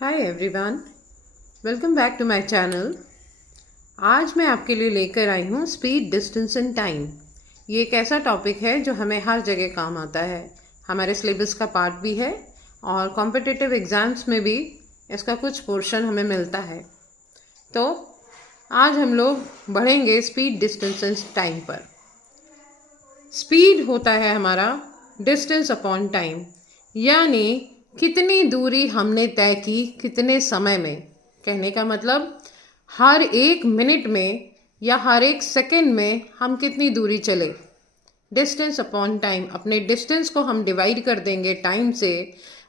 Hi everyone, welcome back to my channel. आज मैं आपके लिए लेकर आई हूँ स्पीड, डिस्टेंस एंड टाइम। ये एक ऐसा टॉपिक है जो हमें हर जगह काम आता है, हमारे सिलेबस का पार्ट भी है और कॉम्पिटिटिव एग्ज़ाम्स में भी इसका कुछ पोर्शन हमें मिलता है। तो आज हम लोग बढ़ेंगे स्पीड, डिस्टेंस एंड टाइम पर। स्पीड होता है हमारा डिस्टेंस अपॉन टाइम, यानी कितनी दूरी हमने तय की कितने समय में। कहने का मतलब हर एक मिनट में या हर एक सेकंड में हम कितनी दूरी चले। डिस्टेंस अपॉन टाइम, अपने डिस्टेंस को हम डिवाइड कर देंगे टाइम से।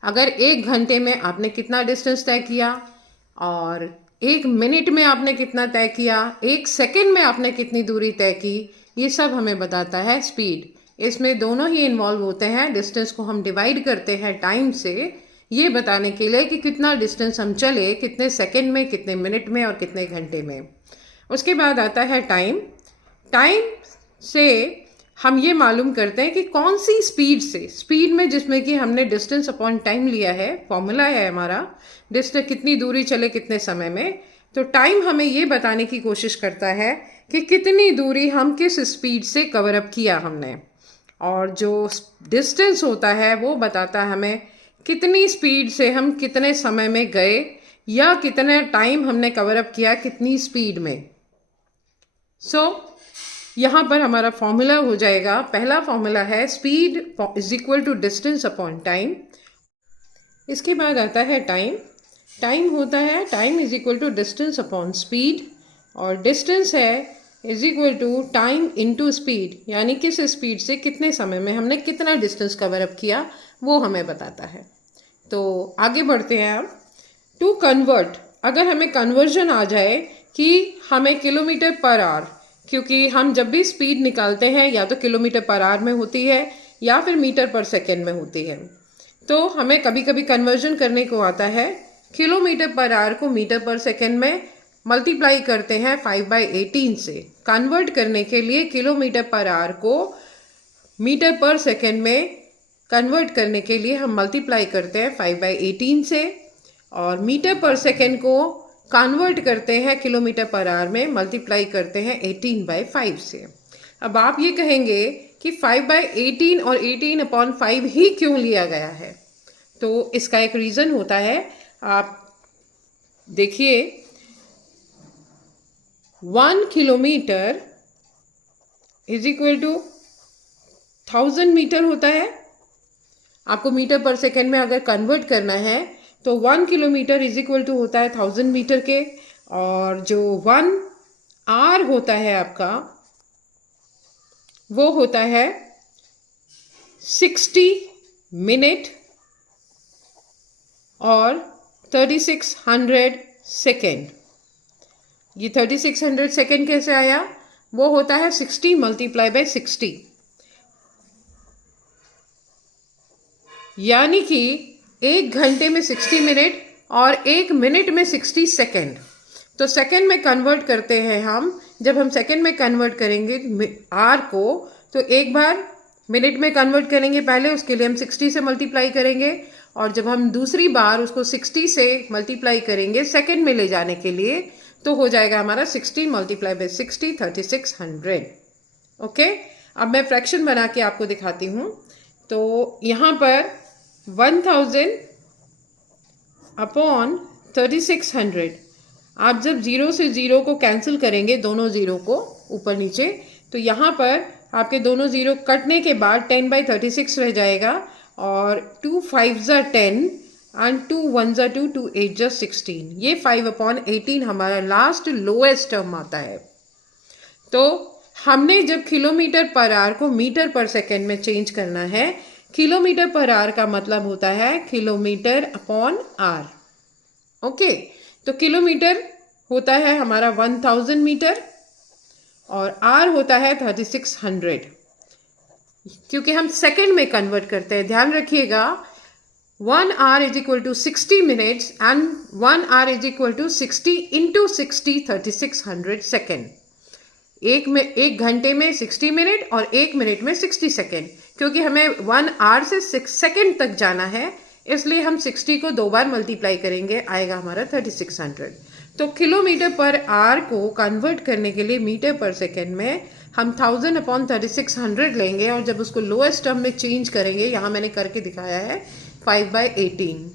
अगर एक घंटे में आपने कितना डिस्टेंस तय किया और एक मिनट में आपने कितना तय किया, एक सेकंड में आपने कितनी दूरी तय की, ये सब हमें बताता है स्पीड। इसमें दोनों ही इन्वॉल्व होते हैं। डिस्टेंस को हम डिवाइड करते हैं टाइम से, ये बताने के लिए कि कितना डिस्टेंस हम चले, कितने सेकंड में, कितने मिनट में और कितने घंटे में। उसके बाद आता है टाइम। टाइम से हम ये मालूम करते हैं कि कौन सी स्पीड से, स्पीड में जिसमें कि हमने डिस्टेंस अपॉन टाइम लिया है, फॉर्मूला है हमारा, डिस्टेंस कितनी दूरी चले कितने समय में। तो टाइम हमें ये बताने की कोशिश करता है कि कितनी दूरी हम किस स्पीड से कवर अप किया हमने, और जो डिस्टेंस होता है वो बताता है हमें कितनी स्पीड से हम कितने समय में गए या कितने टाइम हमने कवर अप किया कितनी स्पीड में। यहाँ पर हमारा फॉर्मूला हो जाएगा, पहला फॉर्मूला है speed is equal to distance upon time. इसके बाद आता है टाइम। टाइम होता है time is equal to distance upon speed, और डिस्टेंस है is equal to time into speed, यानी किस स्पीड से कितने समय में हमने कितना डिस्टेंस कवर अप किया वो हमें बताता है। तो आगे बढ़ते हैं अब। टू कन्वर्ट, अगर हमें कन्वर्जन आ जाए कि हमें किलोमीटर पर आवर, क्योंकि हम जब भी स्पीड निकालते हैं या तो किलोमीटर पर आवर में होती है या फिर मीटर पर सेकेंड में होती है, तो हमें कभी कभी कन्वर्जन करने को आता है। किलोमीटर पर आवर को मीटर पर सेकेंड में मल्टीप्लाई करते हैं 5/18 से। कन्वर्ट करने के लिए किलोमीटर पर आवर को मीटर पर सेकेंड में कन्वर्ट करने के लिए हम मल्टीप्लाई करते हैं 5/18 से, और मीटर पर सेकेंड को कन्वर्ट करते हैं किलोमीटर पर आवर में, मल्टीप्लाई करते हैं 18/5 से। अब आप ये कहेंगे कि 5/18 और 18/5 ही क्यों लिया गया है, तो इसका एक रीज़न होता है। आप देखिए, 1 kilometre is equal to 1000 metre होता है। आपको मीटर पर सेकेंड में अगर कन्वर्ट करना है तो 1 किलोमीटर इज इक्वल टू होता है 1000 मीटर के, और जो 1 आवर होता है आपका वो होता है 60 मिनट और 3600 सेकेंड। ये 3600 सेकेंड कैसे आया, वो होता है 60 × 60, यानी कि एक घंटे में 60 मिनट और एक मिनट में 60 सेकेंड। तो सेकेंड में कन्वर्ट करते हैं हम। जब हम सेकेंड में कन्वर्ट करेंगे आर को, तो एक बार मिनट में कन्वर्ट करेंगे पहले, उसके लिए हम 60 से मल्टीप्लाई करेंगे, और जब हम दूसरी बार उसको 60 से मल्टीप्लाई करेंगे सेकेंड में ले जाने के लिए, तो हो जाएगा हमारा 60 × 60 3600। ओके, अब मैं फ्रैक्शन बना के आपको दिखाती हूँ। तो यहाँ पर 1000 अपॉन 3600, आप जब 0 से 0 को कैंसिल करेंगे, दोनों 0 को ऊपर नीचे, तो यहाँ पर आपके दोनों 0 कटने के बाद 10/36 रह जाएगा, और 2 5s are 10 and 2 1s are 2, 2 8s are 16। ये 5/18 हमारा लास्ट लोएस्ट टर्म आता है। तो हमने जब किलोमीटर पर आवर को मीटर पर सेकेंड में चेंज करना है, किलोमीटर पर आवर का मतलब होता है किलोमीटर अपॉन आवर। ओके, तो किलोमीटर होता है हमारा 1000 मीटर और आर होता है 3600, क्योंकि हम सेकेंड में कन्वर्ट करते हैं। ध्यान रखिएगा, 1 hour is equal to 60 minutes and 1 hour is equal to 60 × 60 3600 second. एक घंटे में 60 मिनट और एक मिनट में 60 सेकेंड, क्योंकि हमें 1 hour से 6 सेकेंड तक जाना है, इसलिए हम 60 को 2 बार मल्टीप्लाई करेंगे, आएगा हमारा 3600। तो किलोमीटर पर आवर को कन्वर्ट करने के लिए मीटर पर सेकेंड में हम 1000/3600 लेंगे, और जब उसको लोएस्ट टर्म में चेंज करेंगे, यहाँ मैंने करके दिखाया है 5/18।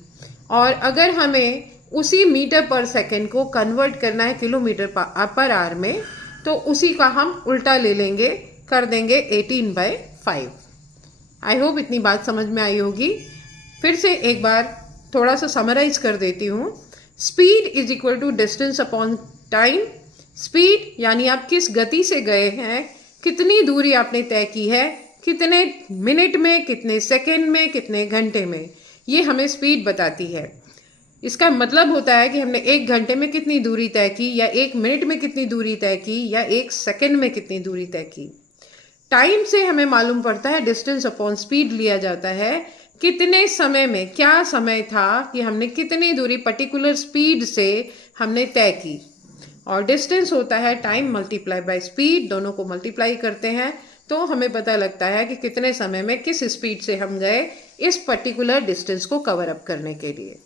और अगर हमें उसी मीटर पर सेकेंड को कन्वर्ट करना है किलोमीटर पर आवर में, तो उसी का हम उल्टा ले लेंगे, कर देंगे 18/5। आई होप इतनी बात समझ में आई होगी। फिर से एक बार थोड़ा सा समराइज कर देती हूँ। Speed is equal to distance upon time. Speed यानी आप किस गति से गए हैं, कितनी दूरी आपने तय की है, कितने मिनट में, कितने सेकेंड में, कितने घंटे में, ये हमें स्पीड बताती है। इसका मतलब होता है कि हमने 1 घंटे में कितनी दूरी तय की, या 1 मिनट में कितनी दूरी तय की, या 1 सेकेंड में कितनी दूरी तय की। टाइम से हमें मालूम पड़ता है, डिस्टेंस अपॉन स्पीड लिया जाता है, कितने समय में, क्या समय था कि हमने कितनी दूरी पर्टिकुलर स्पीड से हमने तय की। और डिस्टेंस होता है टाइम मल्टीप्लाई बाय स्पीड, दोनों को मल्टीप्लाई करते हैं तो हमें पता लगता है कि कितने समय में किस स्पीड से हम गए इस पर्टिकुलर डिस्टेंस को कवर अप करने के लिए।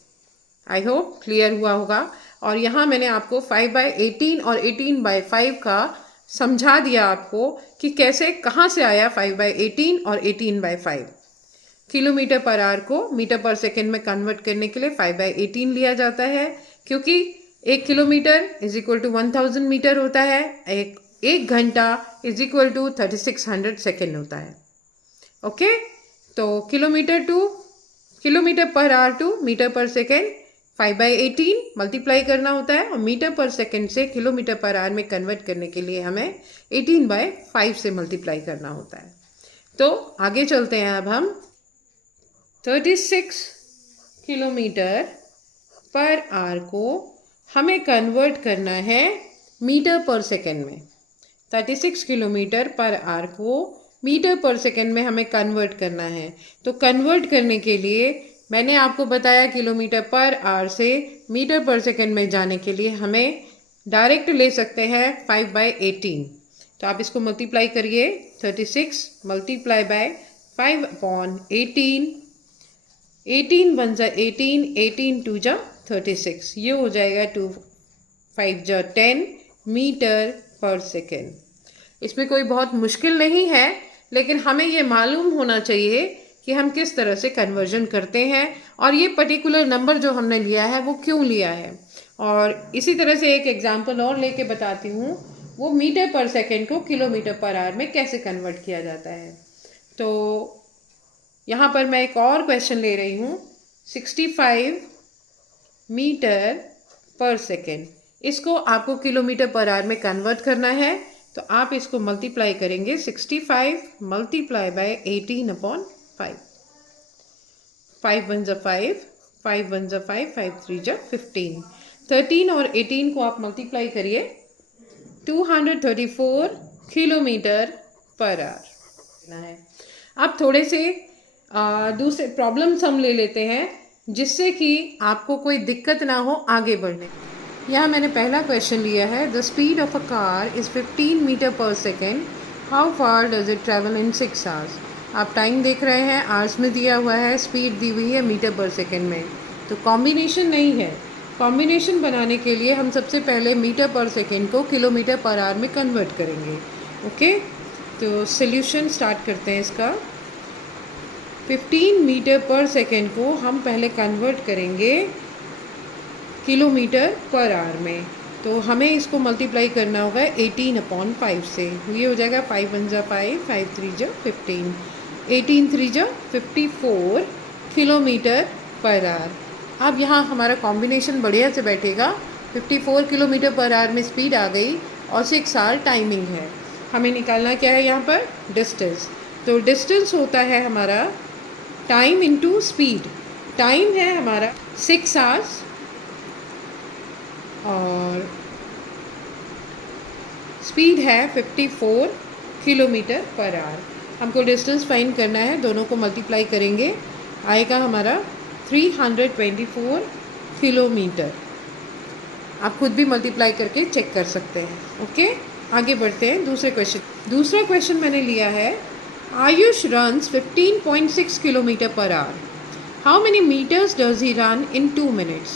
आई होप क्लियर हुआ होगा। और यहाँ मैंने आपको 5/18 और 18/5 का समझा दिया आपको कि कैसे, कहाँ से आया 5/18 और 18/5। किलोमीटर पर आवर को मीटर पर सेकेंड में कन्वर्ट करने के लिए 5/18 लिया जाता है, क्योंकि 1 kilometre is equal to 1000 metre होता है, एक घंटा इज इक्वल टू 3600 सेकेंड होता है। ओके, तो kilometre per hour to metre per second 5/18 multiply करना होता है, और मीटर पर सेकेंड से किलोमीटर पर आवर में कन्वर्ट करने के लिए हमें 18/5 से मल्टीप्लाई करना होता है। तो आगे चलते हैं। अब हम 36 किलोमीटर पर आवर को हमें कन्वर्ट करना है मीटर पर सेकेंड में। 36 किलोमीटर पर आवर को मीटर पर सेकेंड में हमें कन्वर्ट करना है। तो कन्वर्ट करने के लिए मैंने आपको बताया, किलोमीटर पर आवर से मीटर पर सेकेंड में जाने के लिए हमें डायरेक्ट ले सकते हैं 5/18। तो आप इसको मल्टीप्लाई करिए, 36 मल्टीप्लाई बाय 5/18, 18 1 जा 18, 18 2 जा 36, ये हो जाएगा 2 5 जा 10 मीटर पर सेकेंड। इसमें कोई बहुत मुश्किल नहीं है, लेकिन हमें ये मालूम होना चाहिए कि हम किस तरह से कन्वर्जन करते हैं, और ये पर्टिकुलर नंबर जो हमने लिया है वो क्यों लिया है। और इसी तरह से एक एग्जांपल और लेके बताती हूँ, वो मीटर पर सेकेंड को किलोमीटर पर आवर में कैसे कन्वर्ट किया जाता है। तो यहाँ पर मैं एक और क्वेश्चन ले रही हूँ, 65 मीटर पर सेकेंड, इसको आपको किलोमीटर पर आवर में कन्वर्ट करना है। तो आप इसको मल्टीप्लाई करेंगे, 65 मल्टीप्लाई बाय 18/5, 5 1 जा 5, 5 1 जा 5, 5 3 जा 15, 13 और 18 को आप मल्टीप्लाई करिए, 234 किलोमीटर पर आवर है। अब थोड़े से दूसरे प्रॉब्लम्स हम ले लेते हैं, जिससे कि आपको कोई दिक्कत ना हो आगे बढ़ने। यहाँ मैंने पहला क्वेश्चन लिया है, the speed of a car is 15 meter per second, how far does it travel in 6 hours. आप टाइम देख रहे हैं, आवर्स में दिया हुआ है, स्पीड दी हुई है मीटर पर सेकेंड में। तो कॉम्बिनेशन नहीं है। कॉम्बिनेशन बनाने के लिए हम सबसे पहले मीटर पर सेकेंड को किलोमीटर पर आवर में कन्वर्ट करेंगे। ओके, तो सॉल्यूशन स्टार्ट करते हैं इसका। 15 मीटर पर सेकेंड को हम पहले कन्वर्ट करेंगे किलोमीटर पर आवर में। तो हमें इसको मल्टीप्लाई करना होगा 18/5 से, ये हो जाएगा 5 1 जा 5, 5 3 जा 15, 18 3 जा 54 किलोमीटर पर आवर। अब यहाँ हमारा कॉम्बिनेशन बढ़िया से बैठेगा। 54 किलोमीटर पर आवर में स्पीड आ गई और 6 आवर टाइमिंग है। हमें निकालना क्या है यहाँ पर, डिस्टेंस। तो डिस्टेंस होता है हमारा टाइम इनटू स्पीड। टाइम है हमारा 6 आवर्स और स्पीड है 54 किलोमीटर पर आवर। हमको डिस्टेंस फाइंड करना है, दोनों को मल्टीप्लाई करेंगे, आएगा हमारा 324 किलोमीटर। आप खुद भी मल्टीप्लाई करके चेक कर सकते हैं। ओके, आगे बढ़ते हैं दूसरे क्वेश्चन। दूसरा क्वेश्चन मैंने लिया है, Ayush runs 15.6 kilometre per hour, how many metres does he run in 2 minutes.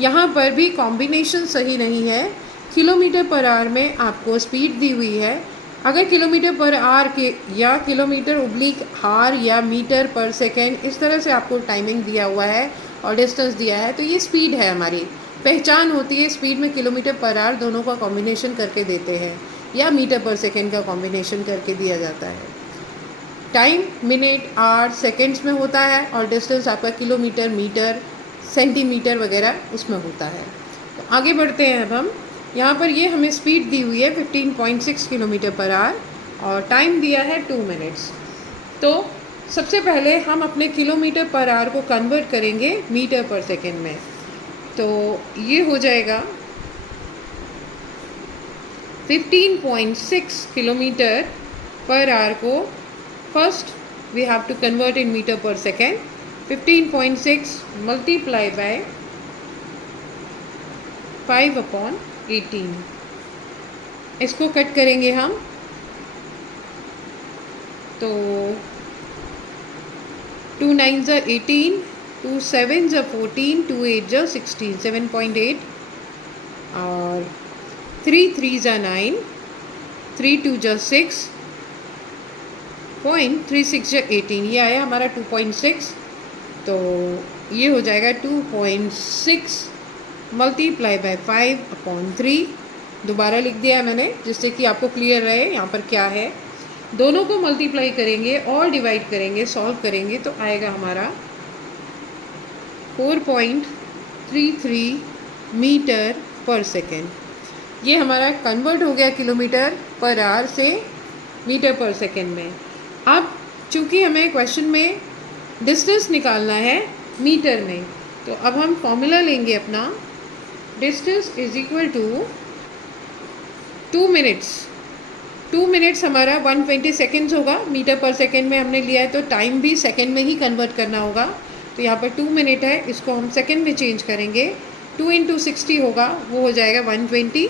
यहाँ पर भी कॉम्बिनेशन सही नहीं है। किलोमीटर पर आवर में आपको स्पीड दी हुई है। अगर किलोमीटर पर आवर के या किलोमीटर ओब्लिक आवर या मीटर पर सेकेंड इस तरह से आपको टाइमिंग दिया हुआ है और डिस्टेंस दिया है तो ये स्पीड है, हमारी पहचान होती है। स्पीड में किलोमीटर पर आवर दोनों का कॉम्बिनेशन करके देते हैं या मीटर पर सेकेंड का कॉम्बिनेशन करके दिया जाता है। टाइम मिनट आवर सेकेंड्स में होता है और डिस्टेंस आपका किलोमीटर मीटर सेंटीमीटर वगैरह उसमें होता है। तो आगे बढ़ते हैं अब हम। यहाँ पर ये हमें स्पीड दी हुई है 15.6 किलोमीटर पर आवर और टाइम दिया है 2 मिनट्स। तो सबसे पहले हम अपने किलोमीटर पर आवर को कन्वर्ट करेंगे मीटर पर सेकेंड में। तो ये हो जाएगा 15.6 किलोमीटर पर आवर को first we have to convert in metre per second. 15.6 multiply by 5/18। इसको कट करेंगे हम तो 2 9s are 18, 2 7s are 14, 2 8s are 16, 7.8 और 3 3s are 9, 3 2s are 6, 0.36 या 18। ये आया हमारा 2.6। तो ये हो जाएगा 2.6 मल्टीप्लाई बाय 5/3। दोबारा लिख दिया है मैंने जिससे कि आपको क्लियर रहे यहाँ पर क्या है। दोनों को मल्टीप्लाई करेंगे और डिवाइड करेंगे, सॉल्व करेंगे तो आएगा हमारा 4.33 मीटर पर सेकेंड। ये हमारा कन्वर्ट हो गया किलोमीटर पर आवर से मीटर पर सेकेंड में। अब चूँकि हमें क्वेश्चन में डिस्टेंस निकालना है मीटर में तो अब हम फॉर्मूला लेंगे अपना। Distance is equal to 2 minutes. 2 minutes हमारा 120 सेकेंड्स होगा। मीटर पर सेकेंड में हमने लिया है तो टाइम भी सेकेंड में ही कन्वर्ट करना होगा। तो यहाँ पर 2 मिनट है, इसको हम सेकेंड में चेंज करेंगे। 2 × 60 होगा, वो हो जाएगा 120।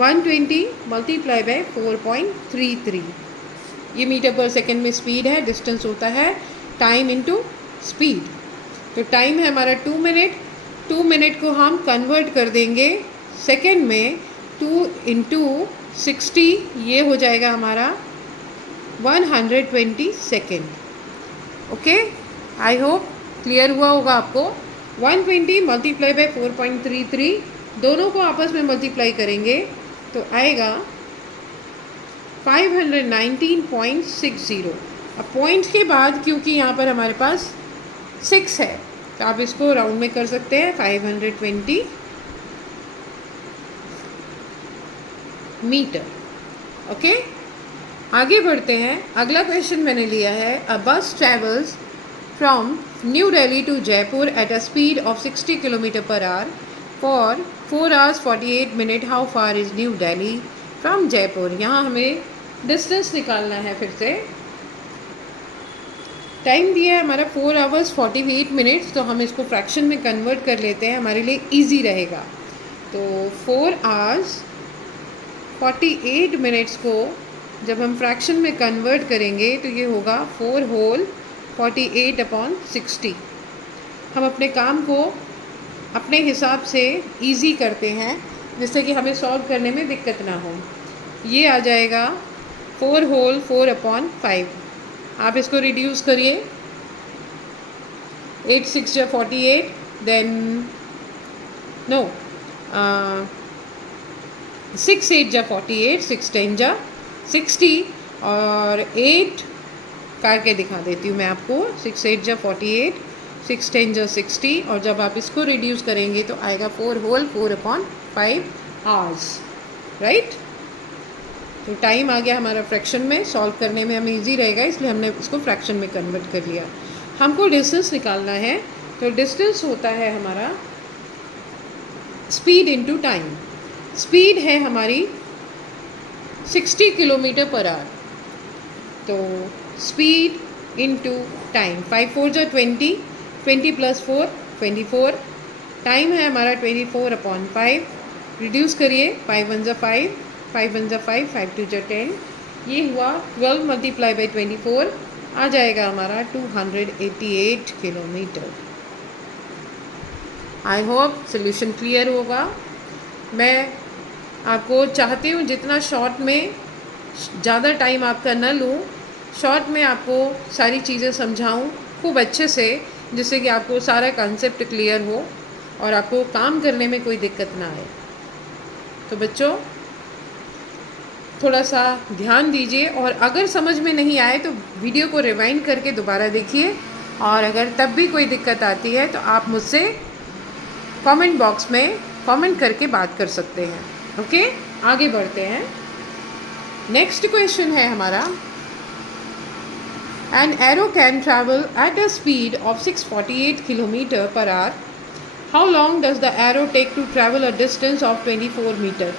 120 मल्टीप्लाई बाय 4.33। ये मीटर पर सेकेंड में स्पीड है, डिस्टेंस होता है टाइम इंटू स्पीड। तो टाइम है हमारा 2 मिनट। 2 मिनट को हम कन्वर्ट कर देंगे सेकेंड में। 2 × 60 ये हो जाएगा हमारा 120 second. Okay, I hope clear हुआ होगा आपको। 120 मल्टीप्लाई बाय 4.33 दोनों को आपस में मल्टीप्लाई करेंगे तो आएगा 519.60। अब पॉइंट के बाद क्योंकि यहाँ पर हमारे पास 6 है तो आप इसको राउंड में कर सकते हैं 520 मीटर। ओके, आगे बढ़ते हैं। अगला क्वेश्चन मैंने लिया है। A bus travels from New Delhi to Jaipur at a speed of 60 kilometre per hour for 4 hours 48 minutes। How far is New Delhi from Jaipur. यहाँ हमें डिस्टेंस निकालना है। फिर से टाइम दिया है हमारा 4 hours 48 minutes। तो हम इसको फ्रैक्शन में कन्वर्ट कर लेते हैं, हमारे लिए इजी रहेगा। तो 4 hours 48 minutes को जब हम फ्रैक्शन में कन्वर्ट करेंगे तो ये होगा 4 whole 48/60। हम अपने काम को अपने हिसाब से इजी करते हैं जिससे कि हमें सॉल्व करने में दिक्कत ना हो। ये आ जाएगा 4 whole 4/5। आप इसको रिड्यूस करिए। 8 6 जा 48, देन नो 6 8 जा 48, 6 10 जा 60 और 8 करके दिखा देती हूँ मैं आपको। 6 8 जा 48, 6 10 जा 60 और जब आप इसको रिड्यूस करेंगे तो आएगा 4 whole 4/5 hours, राइट। तो टाइम आ गया हमारा फ्रैक्शन में, सॉल्व करने में हमें इजी रहेगा इसलिए हमने इसको फ्रैक्शन में कन्वर्ट कर लिया। हमको डिस्टेंस निकालना है तो डिस्टेंस होता है हमारा स्पीड इनटू टाइम। स्पीड है हमारी 60 किलोमीटर पर आवर। तो स्पीड इनटू टाइम 5 4 जा 20, 20 + 4 24। टाइम है हमारा 24/5। रिड्यूस करिए 5 1 जा 5, 5 1 जा 5, 5 2 जा 10। ये हुआ 12 मल्टीप्लाई बाई 24 आ जाएगा हमारा 288 kilometre. I hope solution clear होगा। मैं आपको चाहती हूँ जितना शॉर्ट में, ज़्यादा टाइम आपका न लूँ, शॉर्ट में आपको सारी चीज़ें समझाऊँ खूब अच्छे से, जिससे कि आपको सारा कॉन्सेप्ट क्लियर हो और आपको काम करने में कोई दिक्कत ना आए। तो बच्चों थोड़ा सा ध्यान दीजिए, और अगर समझ में नहीं आए तो वीडियो को रिवाइंड करके दोबारा देखिए, और अगर तब भी कोई दिक्कत आती है तो आप मुझसे कमेंट बॉक्स में कमेंट करके बात कर सकते हैं। ओके, आगे बढ़ते हैं। नेक्स्ट क्वेश्चन है हमारा, an arrow can travel at a speed of 648 kilometre per hour. How long does the arrow take to travel a distance of 2400 metre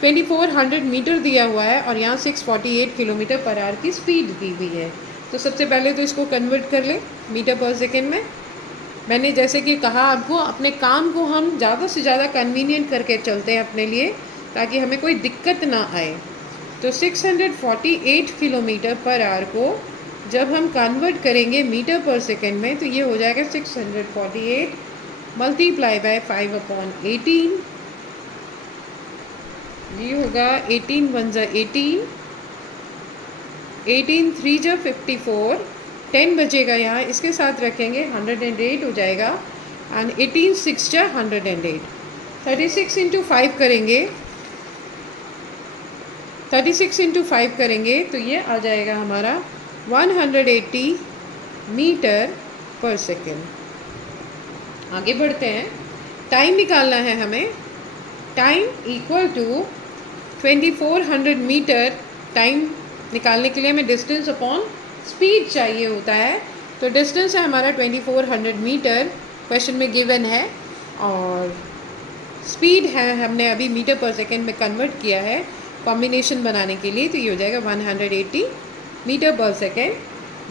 2400 metre दिया हुआ है, और यहाँ 648 किलोमीटर पर आवर की स्पीड दी हुई है। तो सबसे पहले तो इसको कन्वर्ट कर ले मीटर पर सेकेंड में। मैंने जैसे कि कहा आपको, अपने काम को हम ज़्यादा से ज़्यादा कन्वीनियंट करके चलते हैं अपने लिए, ताकि हमें कोई दिक्कत ना आए। तो 648 किलोमीटर पर आवर को जब हम कन्वर्ट करेंगे मीटर पर सेकेंड में, तो ये हो जाएगा 648 मल्टीप्लाई बाय 5/18। ये होगा 18 1 ज़ा 18, 18 3 ज़ा 54, 10 बचेगा यहाँ, इसके साथ रखेंगे 108 हो जाएगा, एंड 18 6 ज़ा 108। 36 इंटू 5 करेंगे, 36 इंटू 5 करेंगे तो ये आ जाएगा हमारा 180 मीटर पर सेकेंड। आगे बढ़ते हैं। टाइम निकालना है हमें। Time equal to 2400 metre. Time निकालने के लिए हमें डिस्टेंस अपॉन स्पीड चाहिए होता है। तो डिस्टेंस है हमारा 2400 मीटर, क्वेश्चन में गिवन है, और स्पीड है हमने अभी मीटर पर सेकेंड में कन्वर्ट किया है कॉम्बिनेशन बनाने के लिए। तो ये हो जाएगा 180 मीटर पर सेकेंड।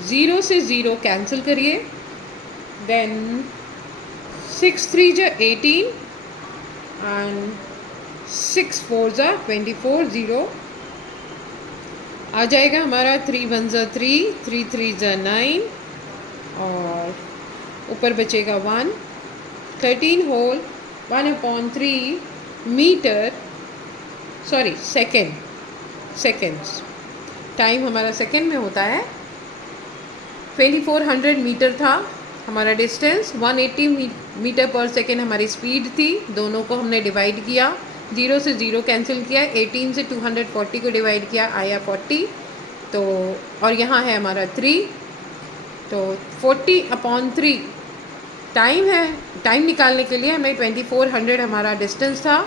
0 से 0 कैंसिल करिए, देन 6 3 ज़ा 18 एंड 6 4 ज़ा 24, 0 आ जाएगा हमारा। 3 1 ज़ा 3, 3 3 ज़ा 9, और ऊपर बचेगा 1। 13 whole 1/3 metre, sorry seconds. Time हमारा सेकेंड में होता है। 2400 मीटर था हमारा डिस्टेंस, 180 मीटर पर सेकेंड हमारी स्पीड थी। दोनों को हमने डिवाइड किया, 0 से 0 कैंसिल किया, 18 से 240 को डिवाइड किया, आया 40। तो और यहाँ है हमारा 3, तो 40/3 टाइम है। टाइम निकालने के लिए हमें 2400 हमारा डिस्टेंस था,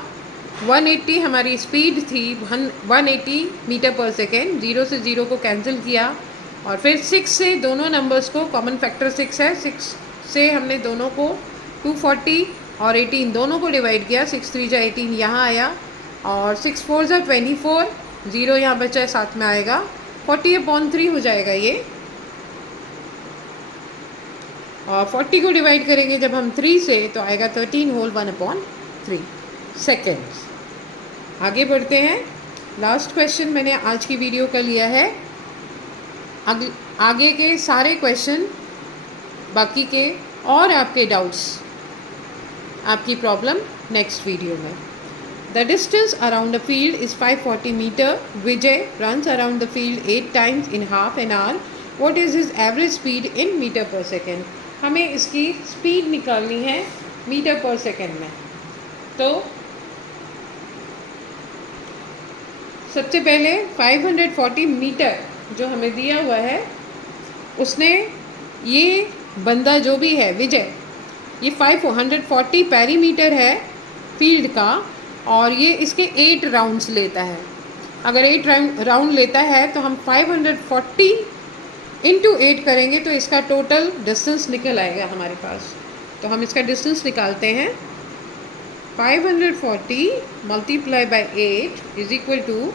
180 हमारी स्पीड थी, 180 मीटर पर सेकेंड। 0 से 0 को कैंसिल किया, और फिर 6 से दोनों नंबर्स को, कॉमन फैक्टर 6 है, 6 से हमने दोनों को 240 और 18 दोनों को डिवाइड किया। 6 3 ज़ा 18 यहाँ आया, और 6 4 ज़ा 24, 0 यहाँ बचा है, साथ में आएगा 40/3 हो जाएगा ये। और 40 को डिवाइड करेंगे जब हम 3 से, तो आएगा 13 होल 1/3 सेकेंड्स। आगे बढ़ते हैं। लास्ट क्वेश्चन मैंने आज की वीडियो का लिया है। आगे के सारे क्वेश्चन, बाकी के और आपके डाउट्स, आपकी प्रॉब्लम नेक्स्ट वीडियो में। The distance around the field is 540 metre. Vijay runs around the field 8 times in half an hour. What is his average speed in metre per second. हमें इसकी स्पीड निकालनी है मीटर पर सेकेंड में। तो सबसे पहले 540 metre जो हमें दिया हुआ है, उसने, ये बंदा जो भी है विजय, ये 540 पेरीमीटर है फील्ड का, और ये इसके 8 राउंड्स लेता है। अगर 8 राउंड लेता है तो हम 540 इंटू 8 करेंगे तो इसका टोटल डिस्टेंस निकल आएगा हमारे पास। तो हम इसका डिस्टेंस निकालते हैं। 540 multiply by 8 is equal to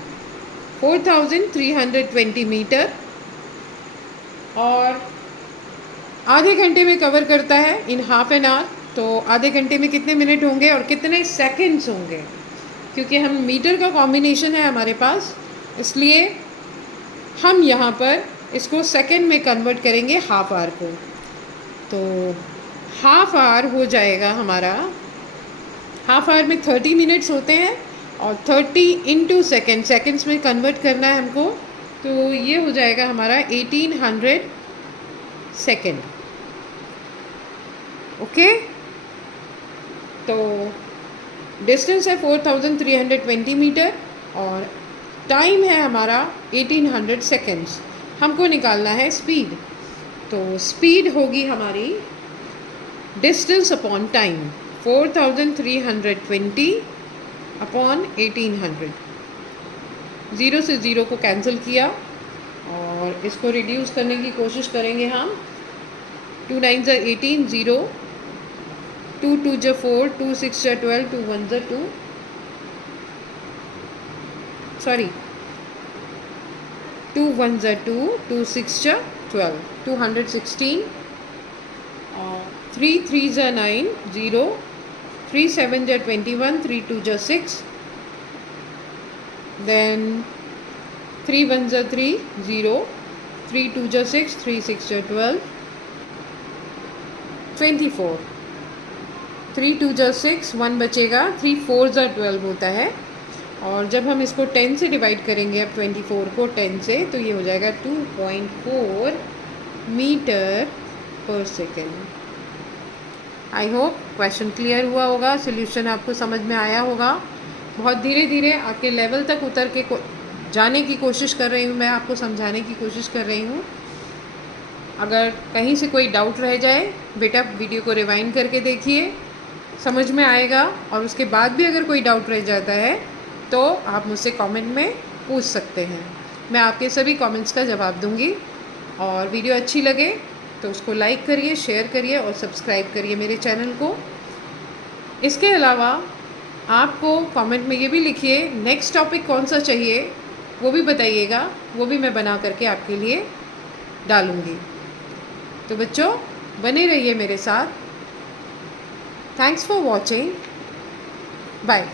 4320 metre, और आधे घंटे में कवर करता है इन हाफ एन आवर। तो आधे घंटे में कितने मिनट होंगे और कितने सेकंड्स होंगे, क्योंकि हम मीटर का कॉम्बिनेशन है हमारे पास, इसलिए हम यहाँ पर इसको सेकंड में कन्वर्ट करेंगे हाफ आवर को। तो हाफ आवर हो जाएगा हमारा, हाफ आवर में 30 मिनट्स होते हैं और 30 इंटू सेकेंड्स में कन्वर्ट करना है हमको। तो ये हो जाएगा हमारा 1800 सेकेंड। ओके, तो डिस्टेंस है 4320 मीटर और टाइम है हमारा 1800 सेकेंड्स। हमको निकालना है स्पीड। तो स्पीड होगी हमारी distance upon time, 4320 upon 1800। Zero से ज़ीरो को कैंसिल किया और इसको रिड्यूस करने की कोशिश करेंगे हम। 2 9 18, 0, 2 2 4, 2 6 12, 2 1 2, सॉरी 2 1 2, 2 6 12, 216, 3 3 9, 0, 3 7 21, 3 2 6, then 3 1 3, 0, 3 2 6, 3 6 12, 24, 3 2 6, 1 बचेगा, 3 4 12 होता है। और जब हम इसको 10 से डिवाइड करेंगे अब 24 को 10 से, तो ये हो जाएगा 2.4 metre per second. I hope question clear हुआ होगा, सॉल्यूशन आपको समझ में आया होगा। बहुत धीरे धीरे आपके लेवल तक उतर के जाने की कोशिश कर रही हूँ, मैं आपको समझाने की कोशिश कर रही हूँ। अगर कहीं से कोई डाउट रह जाए, बेटा वीडियो को रिवाइंड करके देखिए, समझ में आएगा। और उसके बाद भी अगर कोई डाउट रह जाता है तो आप मुझसे कमेंट में पूछ सकते हैं, मैं आपके सभी कमेंट्स का जवाब दूंगी। और वीडियो अच्छी लगे तो उसको लाइक करिए, शेयर करिए और सब्सक्राइब करिए मेरे चैनल को। इसके अलावा आपको कमेंट में ये भी लिखिए नेक्स्ट टॉपिक कौन सा चाहिए, वो भी बताइएगा, वो भी मैं बना करके आपके लिए डालूँगी। तो बच्चों बने रहिए मेरे साथ। Thanks for watching, bye.